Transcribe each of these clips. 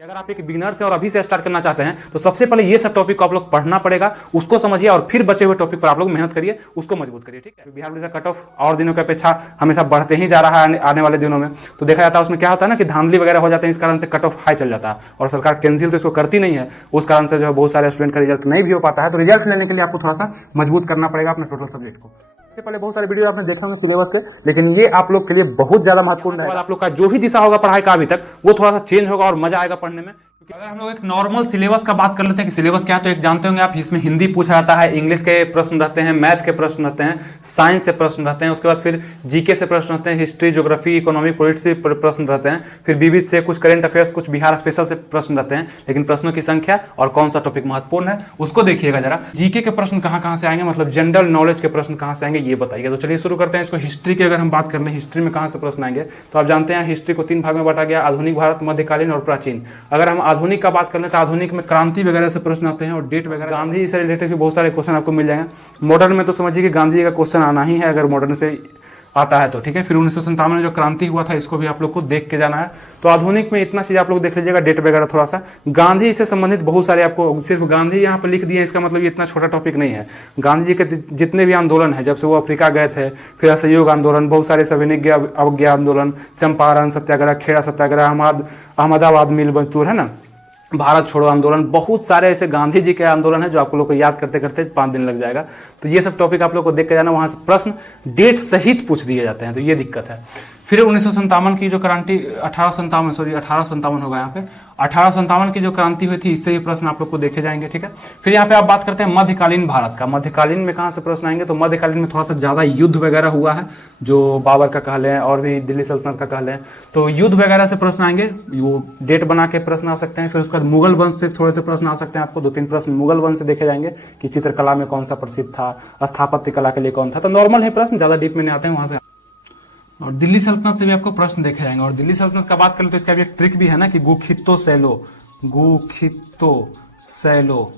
अगर आप एक बिगिनर से और अभी से स्टार्ट करना चाहते हैं तो सबसे पहले ये सब टॉपिक को आप लोग पढ़ना पड़ेगा, उसको समझिए और फिर बचे हुए टॉपिक पर आप लोग मेहनत करिए, उसको मजबूत करिए। ठीक है, बिहार पुलिस का कट ऑफ और दिनों की अपेक्षा हमेशा बढ़ते ही जा रहा है आने वाले दिनों में। तो देखा जाता है उसमें क्या होता है ना कि धांधली वगैरह हो जाते हैं, इस कारण से कट ऑफ हाई चल जाता है और सरकार कैंसिल तो इसको करती नहीं है। उस कारण से जो है बहुत सारे स्टूडेंट का रिजल्ट नहीं भी हो पाता है। तो रिजल्ट लेने के लिए आपको थोड़ा सा मजबूत करना पड़ेगा अपने टोटल सब्जेक्ट को। इससे पहले बहुत सारे वीडियो आपने देखे होंगे सिलेबस के, लेकिन ये आप लोग के लिए बहुत ज्यादा महत्वपूर्ण है। आप लोग का जो भी दिशा होगा पढ़ाई का अभी तक, वो थोड़ा सा चेंज होगा और मजा आएगा पढ़ने में। अगर हम लोग एक नॉर्मल सिलेबस का बात कर लेते हैं कि सिलेबस क्या है, तो एक जानते होंगे आप, इसमें हिंदी पूछा जाता है, इंग्लिश के प्रश्न रहते हैं, मैथ के प्रश्न रहते हैं, साइंस से प्रश्न रहते हैं, उसके बाद फिर जीके से प्रश्न रहते हैं, हिस्ट्री, ज्योग्राफी, इकोनॉमिक, पॉलिटिक्स से प्रश्न रहते हैं, फिर बीबीसी से कुछ करंट अफेयर्स, कुछ बिहार स्पेशल से प्रश्न रहते हैं। लेकिन प्रश्नों की संख्या और कौन सा टॉपिक महत्वपूर्ण है उसको देखिएगा जरा। जीके के प्रश्न कहाँ से आएंगे, मतलब जनरल नॉलेज के प्रश्न कहाँ से आएंगे ये बताइए। तो चलिए शुरू करते हैं इसको। हिस्ट्री की अगर हम बात कर लें, हिस्ट्री में कहाँ से प्रश्न आएंगे, तो आप जानते हैं हिस्ट्री को 3 भाग में बांटा गया, आधुनिक भारत, मध्यकालीन और प्राचीन। अगर हम आधुनिक का बात कर लें तो आधुनिक में क्रांति वगैरह से प्रश्न आते हैं और डेट वगैरह, गांधी से रिलेटेड भी बहुत सारे क्वेश्चन आपको मिल जाएंगे। मॉडर्न में तो समझिए कि गांधी जी का क्वेश्चन आना ही है अगर मॉडर्न से आता है तो। ठीक है, फिर 1957 में जो क्रांति हुआ था इसको भी आप लोग को देख के जाना है। तो आधुनिक में इतना चीज आप लोग देख लीजिएगा, डेट वगैरह थोड़ा सा। गांधी से संबंधित बहुत सारे आपको, सिर्फ गांधी यहाँ पर लिख दिए इसका मतलब ये इतना छोटा टॉपिक नहीं है। गांधी जी के जितने भी आंदोलन है, जब से वो अफ्रीका गए थे, फिर असहयोग आंदोलन, बहुत सारे सविनय अवज्ञा आंदोलन, चंपारण सत्याग्रह, खेड़ा सत्याग्रह, अहमदाबाद मिल बंचूर है ना, भारत छोड़ो आंदोलन, बहुत सारे ऐसे गांधी जी के आंदोलन है जो आप लोग को याद करते करते 5 दिन लग जाएगा। तो ये सब टॉपिक आप लोग को देख के जाना, वहां से प्रश्न डेट सहित पूछ दिए जाते हैं, तो ये दिक्कत है। फिर 1957 की जो क्रांति, 1857 होगा यहाँ पे, 1857 की जो क्रांति हुई थी, इससे भी प्रश्न आप लोग को देखे जाएंगे। ठीक है, फिर यहाँ पे आप बात करते हैं मध्यकालीन भारत का। मध्यकालीन में कहाँ से प्रश्न आएंगे, तो मध्यकालीन में थोड़ा सा ज्यादा युद्ध वगैरह हुआ है, जो बाबर का कह लें और भी दिल्ली सल्तनत का कह लें, तो युद्ध वगैरह से प्रश्न आएंगे, वो डेट बना के प्रश्न आ सकते हैं। फिर उसके बाद मुगल वंश से थोड़े से प्रश्न आ सकते हैं, आपको 2-3 प्रश्न मुगल वंश से देखे जाएंगे कि चित्रकला में कौन सा प्रसिद्ध था, स्थापत्य कला के लिए कौन था। तो नॉर्मल है प्रश्न, ज्यादा डीप में नहीं आते हैं वहां से। और दिल्ली सल्तनत से भी आपको प्रश्न देखे जाएंगे। और दिल्ली सल्तनत का बात करें तो इसका भी एक ट्रिक भी है ना कि गुखितो सैलो,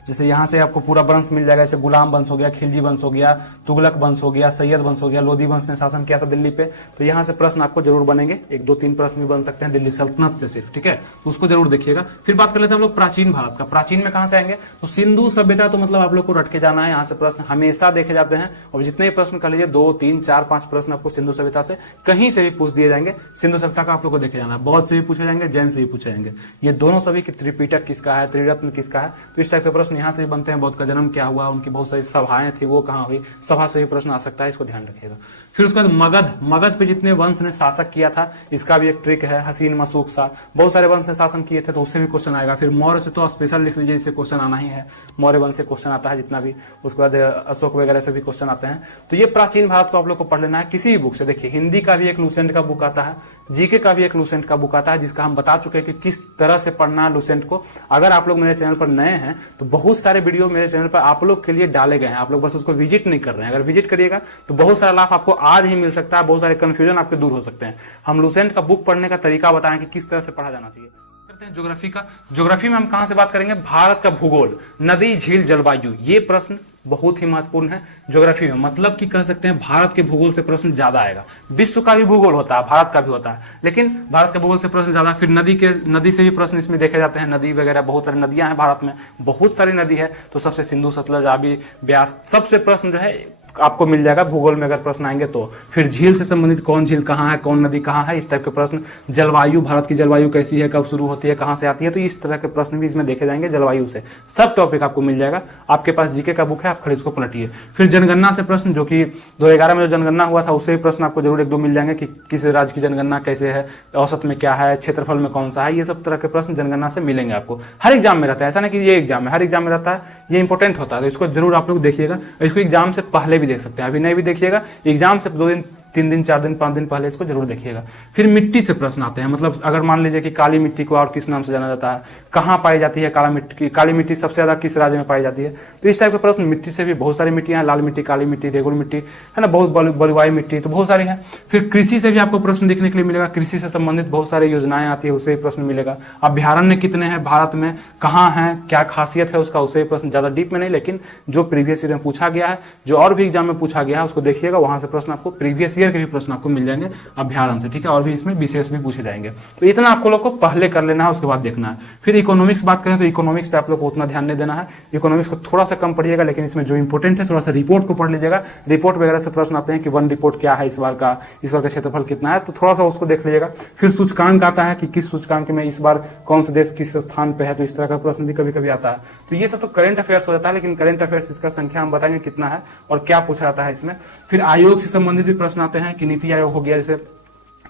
जैसे यहाँ से आपको पूरा वंश मिल जाएगा, जैसे गुलाम वंश हो गया, खिलजी वंश हो गया, तुगलक वंश हो गया, सैयद वंश हो गया, लोधी वंश ने शासन किया था दिल्ली पे। तो यहाँ से प्रश्न आपको जरूर बनेंगे, 1-2-3 प्रश्न भी बन सकते हैं दिल्ली सल्तनत से सिर्फ। ठीक है, तो उसको जरूर देखिएगा। फिर बात कर लेते हैं हम लोग प्राचीन भारत का। प्राचीन में कहाँ से आएंगे, तो सिंधु सभ्यता, तो मतलब आप लोग को रट के जाना है, यहाँ से प्रश्न हमेशा देखे जाते हैं। और जितने प्रश्न कर लीजिए 2, 3, 4, 5 प्रश्न आपको सिंधु सभ्यता से कहीं से भी पूछ दिए जाएंगे। सिंधु सभ्यता का आप लोग को देखे जाना है, बौद्ध से भी पूछे जाएंगे, जैन से भी पूछे जाएंगे। ये दोनों सभी की त्रिपिटक किसका है, त्रिरत्न किसका है, तो इस टाइप के प्रश्न यहाँ से भी बनते हैं। बौद्ध का जन्म क्या हुआ, उनकी बहुत सारी सभाएं थी, वो कहाँ हुई, सभा से भी प्रश्न आ सकता है, इसको ध्यान रखिएगा। फिर उसके बाद मगध पे जितने वंश ने शासक किया था, इसका भी एक ट्रिक है। हसीन मसूक शाह, बहुत सारे वंश ने शासन किए थे, तो उससे भी क्वेश्चन आएगा। फिर मौर्य से तो स्पेशल लिख लीजिए, इससे क्वेश्चन आना ही है, मौर्य वंश से क्वेश्चन आता है जितना भी। उसके बाद अशोक वगैरह से भी क्वेश्चन आते हैं। तो ये प्राचीन भारत को आप लोग को पढ़ लेना है किसी भी बुक से। देखिए, हिंदी का भी एक लूसेंट का बुक आता है, जीके का भी एक लूसेंट का बुक आता है, जिसका हम बता चुके हैं कि किस तरह से पढ़ना है लूसेंट को। अगर आप लोग मेरे चैनल पर नए हैं तो बहुत सारे वीडियो मेरे चैनल पर आप लोग के लिए डाले गए हैं, आप लोग बस उसको विजिट नहीं कर रहे हैं। अगर विजिट करिएगा तो बहुत सारा लाभ आपको आज ही मिल सकता है, बहुत सारे कंफ्यूजन आपके दूर हो सकते हैं। हम लूसेंट का बुक पढ़ने का तरीका बताएं कि किस तरह से पढ़ा जाना चाहिए। करते हैं ज्योग्राफी का। ज्योग्राफी में हम कहां से बात करेंगे, भारत का भूगोल, नदी, झील, जलवायु, ये प्रश्न बहुत ही महत्वपूर्ण है ज्योग्राफी में। मतलब कि कह सकते हैं भारत के भूगोल से प्रश्न ज्यादा आएगा। विश्व का भी भूगोल होता है, भारत का भी होता है, लेकिन भारत के भूगोल से प्रश्न ज्यादा। फिर नदी से भी प्रश्न इसमें देखे जाते हैं, नदी वगैरह, बहुत सारी नदियां हैं भारत में, बहुत सारी नदी है, तो सबसे सिंधु, सतलज, रावी, ब्यास, सबसे प्रश्न जो है आपको मिल जाएगा भूगोल में अगर प्रश्न आएंगे तो। फिर झील से संबंधित, कौन झील कहाँ है, कौन नदी कहाँ है, इस टाइप के प्रश्न। जलवायु, भारत की जलवायु कैसी है, कब शुरू होती है, कहाँ से आती है, तो इस तरह के प्रश्न भी इसमें देखे जाएंगे जलवायु से। सब टॉपिक आपको मिल जाएगा। आपके पास जीके का बुक है, आप खाली इसको पलटिए। फिर जनगणना से प्रश्न, जो कि 2011 में जो जनगणना हुआ था उससे भी प्रश्न आपको जरूर 1-2 मिल जाएंगे कि किस राज्य की जनगणना कैसे है, औसत में क्या है, क्षेत्रफल में कौन सा है, ये सब तरह के प्रश्न जनगणना से मिलेंगे आपको। हर एग्जाम में रहता है, ऐसा नहीं कि ये एग्जाम है, हर एग्जाम में रहता है, ये इंपॉर्टेंट होता है, तो इसको जरूर आप लोग देखिएगा। इसको एग्जाम से पहले भी देख सकते हैं, अभी नहीं भी देखिएगा, एग्जाम से 2 दिन, 3 दिन, 4 दिन, 5 दिन पहले इसको जरूर देखिएगा। फिर मिट्टी से प्रश्न आते हैं, मतलब अगर मान लीजिए कि काली मिट्टी को और किस नाम से जाना जाता है, कहाँ पाई जाती है काली मिट्टी सबसे ज्यादा किस राज्य में पाई जाती है, तो इस टाइप के प्रश्न। मिट्टी से भी बहुत सारी मिट्टियां, लाल मिट्टी, काली मिट्टी, रेगुल मिट्टी है ना, बहुत बलुआई मिट्टी, तो बहुत सारी है। फिर कृषि से भी आपको प्रश्न देखने के लिए मिलेगा, कृषि से संबंधित बहुत सारी योजनाएं आती है, उससे भी प्रश्न मिलेगा। अभ्यारण्य कितने हैं भारत में, कहाँ है, क्या खासियत है उसका, उससे प्रश्न, ज्यादा डीप में नहीं, लेकिन जो प्रीवियस ईयर में पूछा गया है, जो और भी एग्जाम में पूछा गया है उसको देखिएगा, वहां से प्रश्न आपको प्रीवियस ईयर के भी प्रश्न आपको मिल जाएंगे अभ्यारण से, ठीक है, और भी इसमें विशेष भी पूछे जाएंगे। तो इतना आपको लोग को पहले कर लेना है, उसके बाद देखना है। फिर इकोनॉमिक्स बात करें तो इकोनॉमिक्स पे आप लोग को उतना ध्यान नहीं देना है, इकोनॉमिक्स को थोड़ा सा कम पढ़िएगा, लेकिन इसमें जो इंपॉर्टेंट है थोड़ा सा रिपोर्ट को पढ़ लीजिएगा। रिपोर्ट वगैरह से प्रश्न आते हैं कि वन रिपोर्ट क्या है, इस बार का क्षेत्रफल कितना है, तो थोड़ा सा उसको देख लीजिएगा। फिर सूचकांक आता है कि किस सूचकांक में इस बार कौन सा देश किस स्थान पे है, तो इस तरह का प्रश्न भी कभी कभी आता है। तो ये सब तो करंट अफेयर्स हो जाता है, लेकिन करंट अफेयर्स इसका संख्या हम बताएंगे कितना है और क्या पूछा जाता है इसमें। फिर आयोग से संबंधित भी प्रश्न आते हैं कि नीति आयोग हो गया, जैसे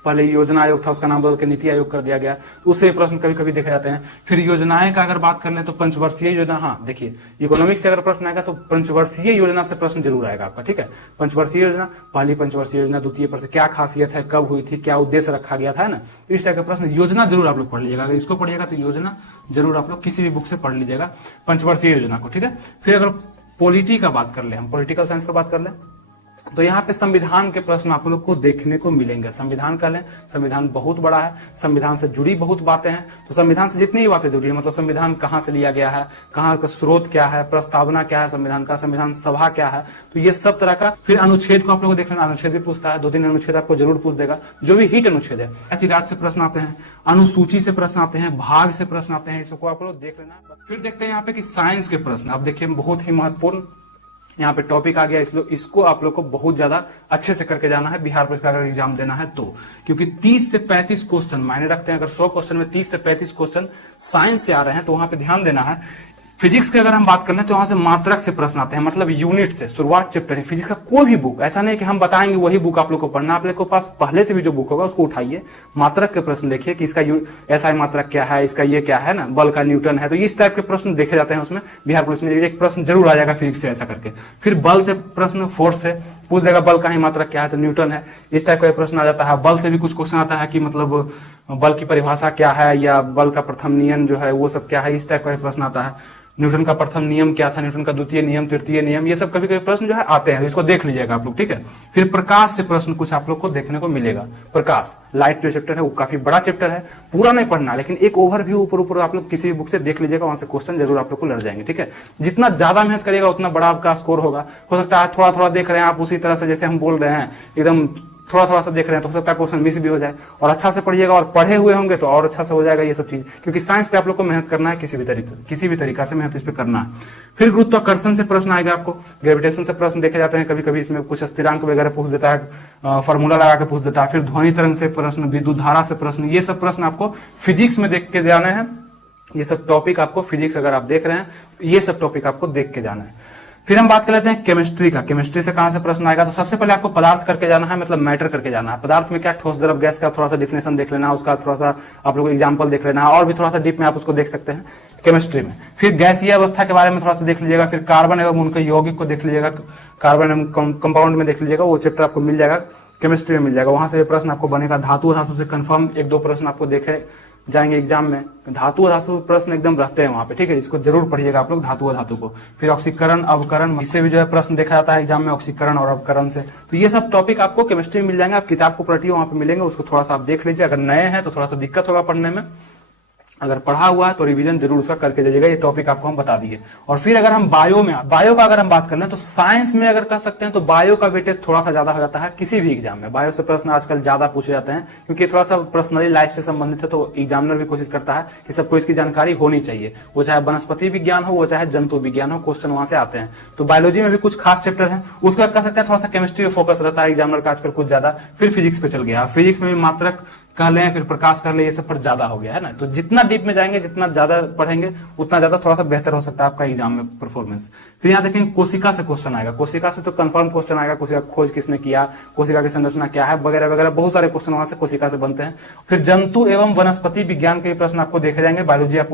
पहले योजना आयोग था उसका नाम बदल के नीति आयोग कर दिया गया, उससे प्रश्न कभी कभी देखे जाते हैं। फिर योजनाएं का अगर बात कर ले तो पंचवर्षीय योजना, हाँ देखिए इकोनॉमिक्स से अगर प्रश्न आएगा तो पंचवर्षीय योजना से प्रश्न जरूर आएगा आपका, ठीक है। पंचवर्षीय योजना, पहली पंचवर्षीय योजना, द्वितीय पर से क्या खासियत है, कब हुई थी, क्या उद्देश्य रखा गया था ना, तो इस टाइप का प्रश्न योजना जरूर आप लोग पढ़ लीजिएगा। अगर इसको पढ़िएगा तो योजना जरूर आप लोग किसी भी बुक से पढ़ लीजिएगा पंचवर्षीय योजना को, ठीक है। फिर अगर पॉलिटी का बात कर ले, हम पॉलिटिकल साइंस का बात कर ले, तो यहाँ पे संविधान के प्रश्न आप लोग को देखने को मिलेंगे। संविधान का लें, संविधान बहुत बड़ा है, संविधान से जुड़ी बहुत बातें हैं, तो संविधान से जितनी भी बातें जुड़ी है, मतलब संविधान कहाँ से लिया गया है, कहाँ का स्रोत क्या है, प्रस्तावना क्या है संविधान का, संविधान सभा क्या है, तो ये सब तरह का। फिर अनुच्छेद को आप लोग को देख लेना, अनुच्छेद भी पूछता है, 2-3 अनुच्छेद आपको जरूर पूछ देगा, जो भी हिट अनुच्छेद है। राज्य से प्रश्न आते हैं, अनुसूची से प्रश्न आते हैं, भाग से प्रश्न आते हैं, इसको आप लोग देख लेना। फिर देखते हैं यहाँ पे कि साइंस के प्रश्न, आप देखिए बहुत ही महत्वपूर्ण यहाँ पे टॉपिक आ गया, इसको आप लोग को बहुत ज्यादा अच्छे से करके जाना है बिहार पुलिस का अगर एग्जाम देना है तो, क्योंकि 30 से 35 क्वेश्चन मायने रखते हैं। अगर 100 क्वेश्चन में 30 से 35 क्वेश्चन साइंस से आ रहे हैं तो वहां पे ध्यान देना है। फिजिक्स के अगर हम बात कर लें तो वहां से मात्रक से प्रश्न आते हैं, मतलब यूनिट से, शुरुआत चैप्टर है फिजिक्स का कोई भी बुक, ऐसा नहीं कि हम बताएंगे वही बुक आप लोग को पढ़ना, आप लोग के पास पहले से भी जो बुक होगा उसको उठाइए, मात्रक के प्रश्न देखिए कि इसका एसआई मात्रक क्या है, इसका ये क्या है ना, बल का न्यूटन है, तो इस टाइप के प्रश्न देखे जाते हैं उसमें। बिहार पुलिस में एक प्रश्न जरूर आ जाएगा फिजिक्स से ऐसा करके। फिर बल से प्रश्न, फोर्स से पूछ देगा बल का ही मात्रक क्या है, तो न्यूटन है, इस टाइप का प्रश्न आ जाता है। बल से भी कुछ क्वेश्चन आता है कि मतलब बल की परिभाषा क्या है, या बल का प्रथम नियम जो है वो सब क्या है, इस टाइप का प्रश्न आता है। न्यूटन का प्रथम नियम क्या था, न्यूटन का द्वितीय नियम, तृतीय नियम, ये सब कभी कभी प्रश्न जो है आते हैं, तो इसको देख लीजिएगा आप लोग, ठीक है। फिर प्रकाश से प्रश्न कुछ आप लोग को देखने को मिलेगा। प्रकाश लाइट जो चैप्टर है वो काफी बड़ा चैप्टर है, पूरा नहीं पढ़ना, लेकिन एक ओवरव्यू ऊपर आप लोग किसी भी बुक से देख लीजिएगा, वहां से क्वेश्चन जरूर आप लोग को लड़ जाएंगे, ठीक है। जितना ज्यादा मेहनत करिएगा उतना बड़ा आपका स्कोर होगा। हो सकता है थोड़ा थोड़ा देख रहे हैं आप, उसी तरह से जैसे हम बोल रहे हैं एकदम थोड़ा थोड़ा सा देख रहे हैं, तो हो सकता है क्वेश्चन मिस भी हो जाए, और अच्छा से पढ़िएगा और पढ़े हुए होंगे तो और अच्छा से हो जाएगा ये सब चीज, क्योंकि साइंस पे आप लोग को मेहनत करना है, किसी भी तरीका से मेहनत इस पे करना है। फिर गुरुत्वाकर्षण से प्रश्न आएगा आपको, ग्रेविटेशन से प्रश्न देखे जाते हैं, कभी कभी इसमें कुछ स्थिरांक वगैरह पूछ देता है, फॉर्मूला लगा के पूछ देता है। फिर ध्वनि तरंग से प्रश्न, विद्युत धारा से प्रश्न, ये सब प्रश्न आपको फिजिक्स में देख के जाने हैं। ये सब टॉपिक आपको फिजिक्स अगर आप देख रहे हैं ये सब टॉपिक आपको देख के जाना है। फिर हम बात कर लेते हैं केमिस्ट्री का। केमिस्ट्री से कहां से प्रश्न आएगा, तो सबसे पहले आपको पदार्थ करके जाना है, मतलब मैटर करके जाना है। पदार्थ में क्या, ठोस द्रव गैस का थोड़ा सा डिफिनेशन देख लेना है, उसका थोड़ा सा आप लोग एग्जांपल देख लेना है, और भी थोड़ा सा डीप में आप उसको देख सकते हैं केमिस्ट्री में। फिर गैसीय अवस्था के बारे में थोड़ा सा देख लीजिएगा, फिर कार्बन एवं उनके यौगिक को देख लीजिएगा, कार्बन एवं कंपाउंड में देख लीजिएगा, वो चैप्टर आपको मिल जाएगा, केमिस्ट्री में मिल जाएगा। वहां से प्रश्न आपको बनेगा। धातु से कन्फर्म 1-2 प्रश्न आपको देखे जाएंगे एग्जाम में, धातु प्रश्न एकदम रहते हैं वहां पे, ठीक है, इसको जरूर पढ़िएगा आप लोग धातु को। फिर ऑक्सीकरण, अवकरण, इससे भी जो है प्रश्न देखा जाता है एग्जाम में, ऑक्सीकरण और अवकरण से। तो ये सब टॉपिक आपको केमिस्ट्री में मिल जाएंगे। आप किताब को पलटिए, वहां पे मिलेंगे, उसको थोड़ा सा आप देख लीजिए। अगर नए हैं तो थोड़ा सा दिक्कत होगा पढ़ने में, अगर पढ़ा हुआ है तो रिवीजन जरूर उसका करके जाइएगा। ये टॉपिक आपको हम बता दिए। और फिर अगर हम बायो का अगर हम बात कर लें तो साइंस में अगर कर सकते हैं तो बायो का वेटेज थोड़ा सा ज्यादा हो जाता है किसी भी एग्जाम में। बायो से प्रश्न आजकल ज्यादा पूछे जाते हैं क्योंकि थोड़ा सा पर्सनली लाइफ से संबंधित है, तो एग्जामिनर भी कोशिश करता है कि सबको इसकी जानकारी होनी चाहिए, वो चाहे वनस्पति विज्ञान हो, वो चाहे जंतु विज्ञान हो, क्वेश्चन वहां से आते हैं। तो बायोलॉजी में भी कुछ खास चैप्टर है, उसके बाद कर सकते हैं थोड़ा सा केमिस्ट्री में फोकस रहता है एग्जामिनर का आजकल कुछ ज्यादा। फिर फिजिक्स पे चल गया, फिजिक्स में भी मात्रक कर लें, फिर प्रकाश कर ले, ये सब पर ज्यादा हो गया है ना। तो जितना डीप में जाएंगे, जितना ज्यादा पढ़ेंगे, उतना ज्यादा थोड़ा सा बेहतर हो सकता है आपका एग्जाम में परफॉर्मेंस। फिर यहाँ देखेंगे कोशिका से क्वेश्चन आएगा, कोशिका से तो कंफर्म क्वेश्चन आएगा, कोशिका खोज किसने किया, कोशिका की संरचना क्या है, वगैरह वगैरह बहुत सारे क्वेश्चन वहां से कोशिका से बनते हैं। फिर जंतु एवं वनस्पति विज्ञान के प्रश्न आपको देखे जाएंगे, बायोलॉजी आप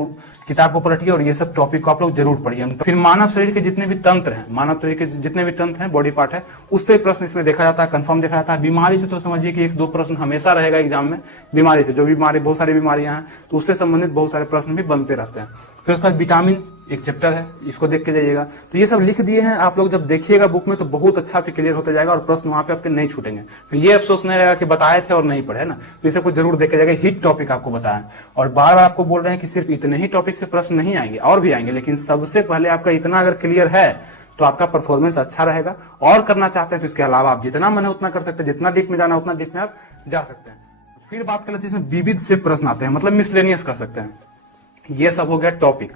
किताब को पढ़िए और ये सब टॉपिक को आप लोग जरूर पढ़िए। फिर मानव शरीर के जितने भी तंत्र हैं, मानव शरीर के जितने भी तंत्र हैं, बॉडी पार्ट है, उससे प्रश्न इसमें देखा जाता है, कंफर्म देखा जाता है। बीमारी से तो समझिए कि 1-2 प्रश्न हमेशा रहेगा एग्जाम में, बीमारी से, जो बीमारी, बहुत सारी बीमारियां हैं तो उससे संबंधित बहुत सारे प्रश्न भी बनते रहते हैं। फिर उसका विटामिन एक चैप्टर है, इसको देख के जाइएगा। तो ये सब लिख दिए हैं, आप लोग जब देखिएगा बुक में तो बहुत अच्छा से क्लियर होता जाएगा और प्रश्न वहां पे आपके नहीं छूटेंगे। फिर ये अफसोस नहीं रहेगा कि बताए थे और नहीं पढ़े ना, तो इसे कुछ जरूर देख के जाएगा। हिट टॉपिक आपको बताएं, और बार बार आपको बोल रहे हैं कि सिर्फ इतने ही टॉपिक से प्रश्न नहीं आएंगे, और भी आएंगे, लेकिन सबसे पहले आपका इतना अगर क्लियर है तो आपका परफॉर्मेंस अच्छा रहेगा। और करना चाहते हैं तो इसके अलावा आप जितना मन है उतना कर सकते हैं, जितना डीप में जाना उतना डीप में आप जा सकते हैं। फिर बात कर लेते हैं इसमें विविध से प्रश्न आते हैं, मतलब मिसलेनियस कर सकते हैं। ये सब हो गया टॉपिक।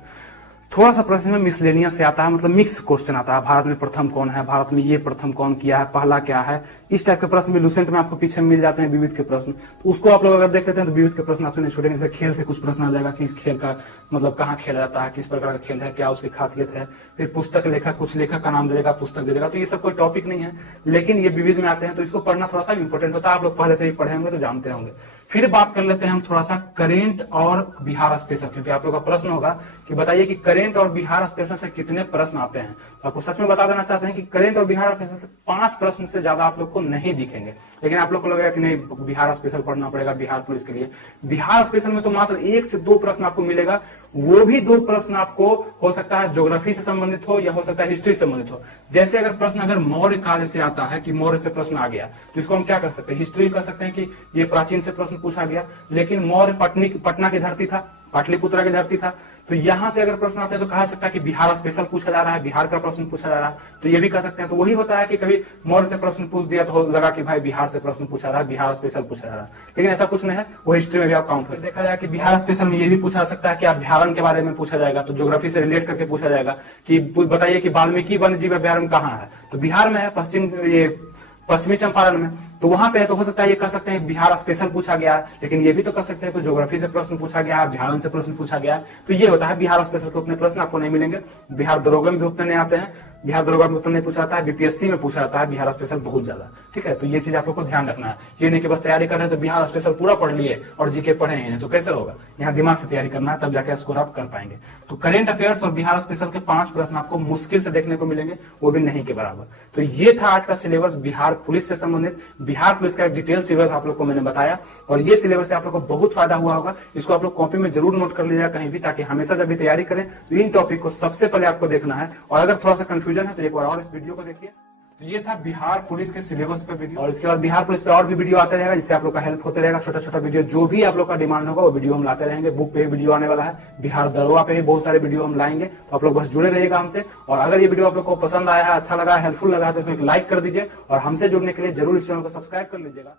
थोड़ा सा प्रश्न में मिसलेनियस से आता है, मतलब मिक्स क्वेश्चन आता है। भारत में प्रथम कौन है, भारत में ये प्रथम कौन किया है, पहला क्या है, इस टाइप के प्रश्न भी लूसेंट में आपको पीछे मिल जाते हैं विविध के प्रश्न। तो उसको आप लोग अगर देख लेते हैं तो विविध के प्रश्न आपसे नहीं छूटेंगे। जैसे खेल से कुछ प्रश्न आ जाएगा कि इस खेल का मतलब कहाँ खेला जाता है, किस प्रकार का खेल है, क्या उसकी खासियत है। फिर पुस्तक लेखक, कुछ लेखक का नाम दे देगा, पुस्तक दे देगा। तो ये सब कोई टॉपिक नहीं है, लेकिन ये विविध में आते हैं तो इसको पढ़ना थोड़ा सा इंपॉर्टेंट होता है। आप लोग पहले से ही पढ़े होंगे तो जानते होंगे। फिर बात कर लेते हैं हम थोड़ा सा करेंट और बिहार स्पेशल, क्योंकि आप लोग का प्रश्न होगा कि बताइए कि करेंट और बिहार स्पेशल से कितने प्रश्न आते हैं। तो आपको सच में बता देना चाहते हैं कि करेंट और बिहार स्पेशल से 5 प्रश्न से ज्यादा आप लोग को नहीं दिखेंगे। लेकिन आप लोग को लगेगा कि नहीं बिहार स्पेशल पढ़ना पड़ेगा बिहार पुलिस के लिए। बिहार स्पेशल में तो मात्र 1 से 2 प्रश्न आपको मिलेगा, वो भी 2 प्रश्न आपको हो सकता है ज्योग्राफी से संबंधित हो या हो सकता है हिस्ट्री से संबंधित हो। जैसे अगर प्रश्न अगर मौर्य काल से आता है कि मौर्य से प्रश्न आ गया तो इसको हम क्या कर सकते हैं, हिस्ट्री कर सकते हैं कि ये प्राचीन से प्रश्न पूछा गया। लेकिन मौर्य पटना की धरती था, पाटलिपुत्रा की धरती था। तो यहां से अगर प्रश्न आता है तो कहा सकता है कि बिहार स्पेशल पूछा जा रहा है, बिहार का प्रश्न पूछा जा रहा है। तो ये भी कह सकते हैं। तो वही होता है कि कभी मौर्य से प्रश्न पूछ दिया तो लगा कि भाई बिहार से प्रश्न पूछा रहा है, बिहार स्पेशल पूछा जा रहा है। लेकिन ऐसा कुछ नहीं है, वो हिस्ट्री में भी आप काउंट कर देखा जाए कि बिहार स्पेशल में ये भी पूछा सकता है कि आप अभ्यारण्य के बारे में पूछा जाएगा, तो ज्योग्राफी से रिलेट करके पूछा जाएगा कि बताइए कि वाल्मीकि वन्यजीव अभ्यारण्य कहाँ है। तो बिहार में है, पश्चिमी चंपारण में। तो वहां पे है, तो हो सकता है ये कह सकते हैं बिहार स्पेशल पूछा गया है। लेकिन ये भी तो कह सकते हैं कि ज्योग्राफी से प्रश्न पूछा गया है, अभ्यारण्य से प्रश्न पूछा गया है। तो ये होता है बिहार स्पेशल के उतने प्रश्न आपको नहीं मिलेंगे। बिहार दरोगा में भी उतने नहीं आते हैं, बिहार दरोगा में उतना नहीं पूछा जाता है। बीपीएससी में पूछा जाता है बिहार स्पेशल बहुत ज्यादा। ठीक है, तो ये चीज आप लोग को ध्यान रखना है। ये नहीं कि बस तैयारी कर रहे हैं तो बिहार स्पेशल पूरा पढ़ लिए और जीके पढ़े हैं, तो कैसे होगा। यहाँ दिमाग से तैयारी करना है, तब जाके स्कोर आप कर पाएंगे। तो करेंट अफेयर्स और बिहार स्पेशल के 5 प्रश्न आपको मुश्किल से देखने को मिलेंगे, वो भी नहीं के बराबर। तो ये था आज का सिलेबस बिहार पुलिस से संबंधित। बिहार पुलिस का एक डिटेल सिलेबस आप लोग को मैंने बताया, और ये सिलेबस से आप लोग को बहुत फायदा हुआ होगा। इसको आप लोग कॉपी में जरूर नोट कर लीजिएगा कहीं भी, ताकि हमेशा जब भी तैयारी करें तो इन टॉपिक को सबसे पहले आपको देखना है। और अगर थोड़ा सा कंफ्यूजन है तो एक बार और इस वीडियो को देखिए। तो ये था बिहार पुलिस के सिलेबस पे वीडियो, और इसके बाद बिहार पुलिस पे और भी वीडियो आते रहेगा, जिससे आप लोग का हेल्प होते रहेगा। छोटा छोटा वीडियो जो भी आप लोग का डिमांड होगा वो वीडियो हम लाते रहेंगे। बुक पे भी वीडियो आने वाला है, बिहार दरोगा पे भी बहुत सारे वीडियो हम लाएंगे। तो आप लोग बस जुड़े रहिएगा हमसे। और अगर ये वीडियो आप लोग को पसंद आया है, अच्छा लगा है, हेल्पफुल लगा है, तो इसमें एक लाइक कर दीजिए। और हमसे जुड़ने के लिए जरूर इस चैनल को सब्सक्राइब कर लीजिएगा।